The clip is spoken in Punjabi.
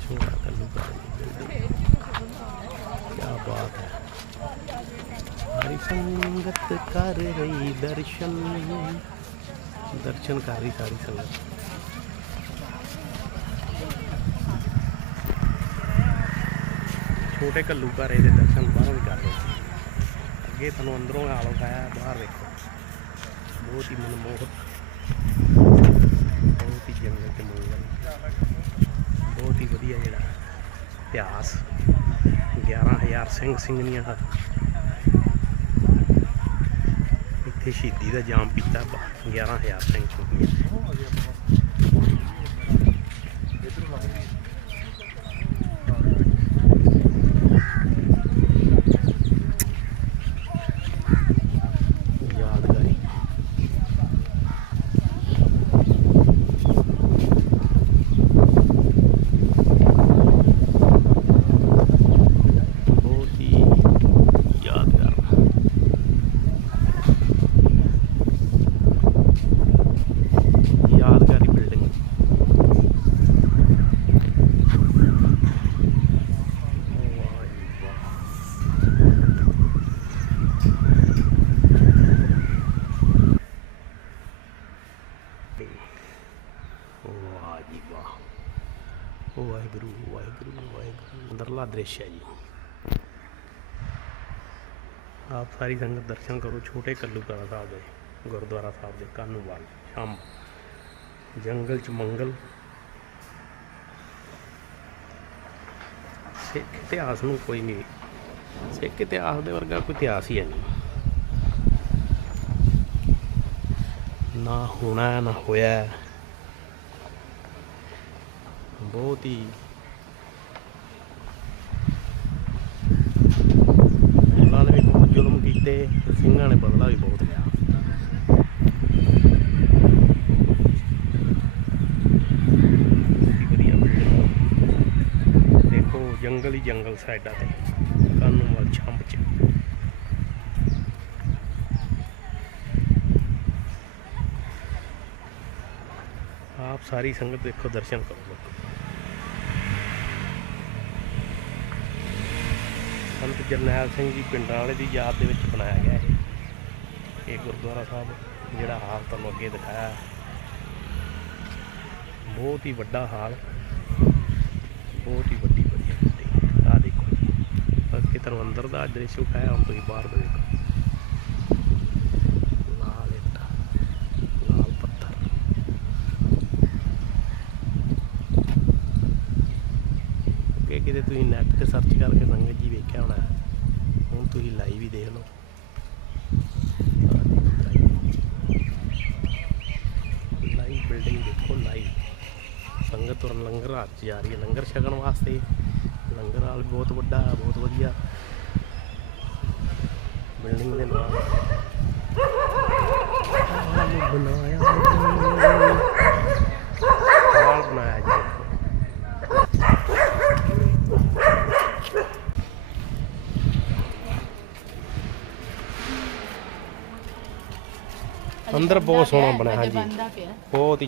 ਛੋਟਾ ਕੱਲੂ ਕੀ ਬਾਤ ਹੈ ਹਰੀ ਸੰਗਤ ਕਰ ਰਹੀ ਦਰਸ਼ਨ ਦਰਸ਼ਨ ਕਰ ਰਹੀ ਸਾਰੀ ਸੰਗਤ ਛੋਟੇ ਕੱਲੂ ਘਰੇ ਦੇ ਦਰਸ਼ਨ ਬਾਹਰੋਂ ਵੀ ਕਰ ਰਹੇ ਸੀ ਅੱਗੇ ਤੁਹਾਨੂੰ ਅੰਦਰੋਂ ਹਾਲ ਵਿਖਾਇਆ ਬਾਹਰ ਵੇਖੋ। ਬਹੁਤ ਹੀ ਮਨਮੋਹਕ ਬਹੁਤ ਹੀ ਜੰਗਲ ਤੇ ਮੰਗਲ ਬਹੁਤ ਹੀ ਵਧੀਆ ਜਿਹੜਾ ਇਤਿਹਾਸ 11000 ਸਿੰਘ ਸਿੰਘਣੀਆਂ ਦਾ ਇੱਥੇ ਸ਼ਹੀਦੀ ਦਾ ਜਾਮ ਪੀਤਾ 11000 ਸਿੰਘ। ਸਿੰਘਣੀਆਂ ਯਾਦਗਾਰੀ ਬਹੁਤ ਹੀ ਯਾਦਗਾਰ ਯਾਦਗਾਰੀ ਬਿਲਡਿੰਗ ਵਾਹ ਜੀ ਵਾਹ ਵਾਹ ਜੀ ਵਾਹ ਵਾਹਿਗੁਰੂ ਵਾਹਿਗੁਰੂ ਵਾਹਿਗੁਰੂ। ਅੰਦਰਲਾ ਦ੍ਰਿਸ਼ ਹੈ ਜੀ। ਆਪ ਸਾਰੀ ਸੰਗਤ ਦਰਸ਼ਨ ਕਰੋ, ਛੋਟੇ ਕੱਲੂਕਾਰਾ ਸਾਹਿਬ ਦੇ, ਗੁਰਦੁਆਰਾ ਸਾਹਿਬ ਦੇ ਕਾਨੂੰਵਾਲ ਸ਼ਾਮ ਜੰਗਲ ਚ ਮੰਗਲ। ਸਿੱਖ ਇਤਿਹਾਸ ਨੂੰ ਕੋਈ ਨਹੀਂ, ਸਿੱਖ ਇਤਿਹਾਸ ਦੇ ਵਰਗਾ ਕੋਈ ਇਤਿਹਾਸ ਹੀ ਹੈ ਨਹੀਂ। ਨਾ ਹੋਣਾ, ਨਾ ਹੋਇਆ। ਬਹੁਤ ਹੀ। ਉਹਨਾਂ ਨੇ ਵੀ ਬਹੁਤ ਜ਼ੁਲਮ ਕੀਤੇ ਤੇ ਸਿੰਘਾਂ ਨੇ ਬਦਲਾ ਵੀ ਬਹੁਤ ਲਿਆ। ਦੇਖੋ, ਜੰਗਲ ਹੀ ਜੰਗਲ ਸਾਈਡਾਂ ਤੇ। ਕਾਨੂੰ ਵਾਲ ਛੰਬ ਚ। ਆਪ ਸਾਰੀ ਸੰਗਤ ਦੇਖੋ, ਦਰਸ਼ਨ ਕਰੋ। ਸੰਤ ਜਰਨੈਲ ਸਿੰਘ ਜੀ ਪਿੰਡਾਂ ਵਾਲੇ ਦੀ ਯਾਦ ਦੇ ਵਿੱਚ ਬਣਾਇਆ ਗਿਆ ਇਹ। ਇਹ ਗੁਰਦੁਆਰਾ ਸਾਹਿਬ, ਜਿਹੜਾ ਹਾਲ ਤੁਹਾਨੂੰ ਅੱਗੇ ਦਿਖਾਇਆ। ਬਹੁਤ ਹੀ ਵੱਡਾ ਹਾਲ। ਬਹੁਤ ਹੀ ਵੱਡੀ ਵਧੀਆ ਬਿਲਡਿੰਗ ਆ ਦੇਖੋ ਜੀ। ਬਾਕੀ ਤੁਹਾਨੂੰ ਅੰਦਰ ਦਾ ਦ੍ਰਿਸ਼ ਵਿਖਾਇਆ, ਹੁਣ ਤੁਸੀਂ ਬਾਹਰ ਦਾ ਦੇਖੋ। ਅੱਗੇ ਕਿਤੇ ਤੁਸੀਂ ਨੈਟ ਤੇ ਸਰਚ ਕਰਕੇ ਸੰਗਤ ਜੀ ਵੇਖਿਆ ਹੋਣਾ। ਹੁਣ ਤੁਸੀਂ ਲਾਈਵ ਹੀ ਦੇਖ ਲਓ। ਲਾਈਵ ਬਿਲਡਿੰਗ ਦੇਖੋ ਲਾਈਵ ਸੰਗਤ ਤੁਰਨ ਲੰਗਰ ਹਾਲ 'ਚ ਜਾ ਰਹੀ ਹੈ। ਲੰਗਰ ਛਕਣ ਵਾਸਤੇ। ਲੰਗਰ ਹਾਲ ਵੀ ਬਹੁਤ ਵੱਡਾ, ਬਹੁਤ ਵਧੀਆ। ਬਿਲਡਿੰਗ ਦੇ ਨਾਲ। ਬਣਾਇਆ ਹਾਲ ਬਣਾਇਆ ਜੀ ਦੇਖੋ ਅੰਦਰ ਬਹੁਤ ਸੋਹਣਾ ਬਣਿਆ ਹਾਂਜੀ। ਬਹੁਤ ਹੀ